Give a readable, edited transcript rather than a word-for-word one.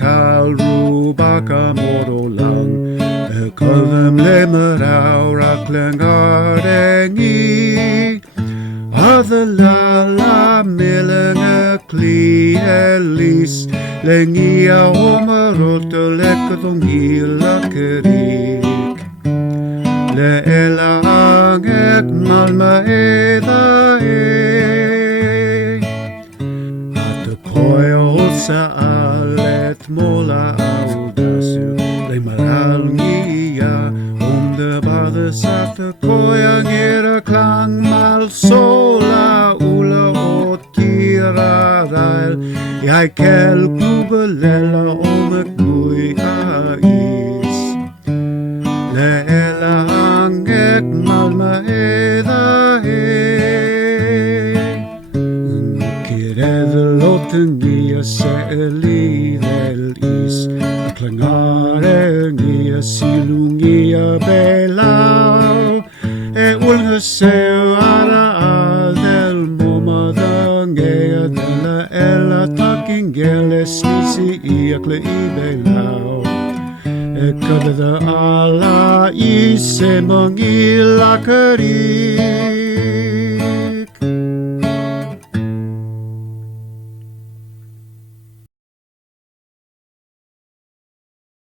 kalru baka morolang kolem le marau raklengarengi other la milanga cli elis lengia omaroto lekadongi la kerik le elangek malma eda Koyo sa alet mola audasu le maralngia de bade sate koya ngira klang mal sola ula otira rail jeg kel kubelela ome kui ais le ela angek malma eda Chotengii se'eli del is Klangarengia silungia belau ulga seu ara del momadangea della ella takingele snisi iakle I belau kada ala ise mangila kari